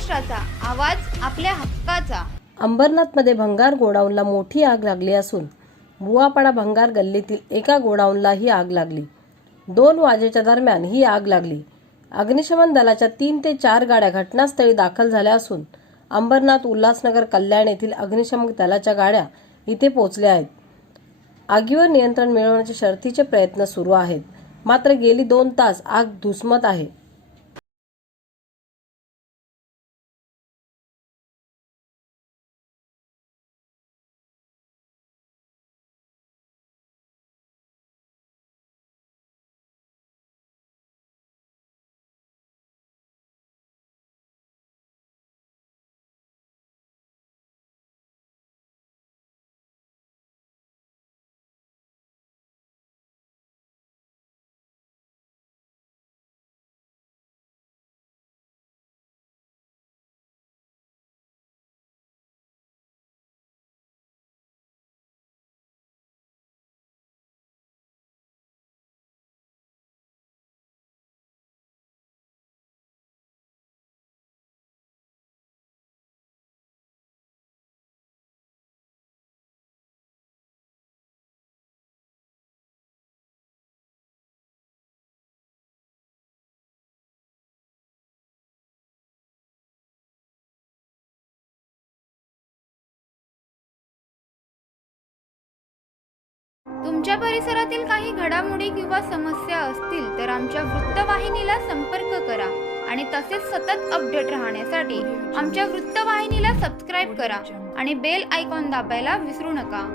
महाराष्ट्राचा आवाज आपल्या हक्काचा। अंबरनाथमध्ये भंगार गोडाऊनला मोठी आग लागली असून बुवापाडा भंगार गल्लीतील एका गोडाऊनला ही आग लागली। 2 वाजेच्या दरम्यान ही आग लागली। अग्निशमन दलाच्या 3 ते 4 गाड्या घटनास्थळी दाखल झाल्या असून अंबरनाथ, उल्हासनगर, कल्याण येथील अग्निशमन दलाच्या गाड्या इथे पोहोचल्या आहेत। आगीवर नियंत्रण मिळवण्याचे शर्थीचे प्रयत्न सुरू आहेत, मात्र गेली 2 तास आग धुसमत आहे। तुमच्या परिसरातील काही घडामोडी किंवा समस्या असतील तर आमच्या वृत्तवाहिनीला संपर्क करा आणि तसेच सतत अपडेट राहण्यासाठी आमच्या वृत्तवाहिनीला सबस्क्राईब करा आणि बेल आयकॉन दाबायला विसरू नका।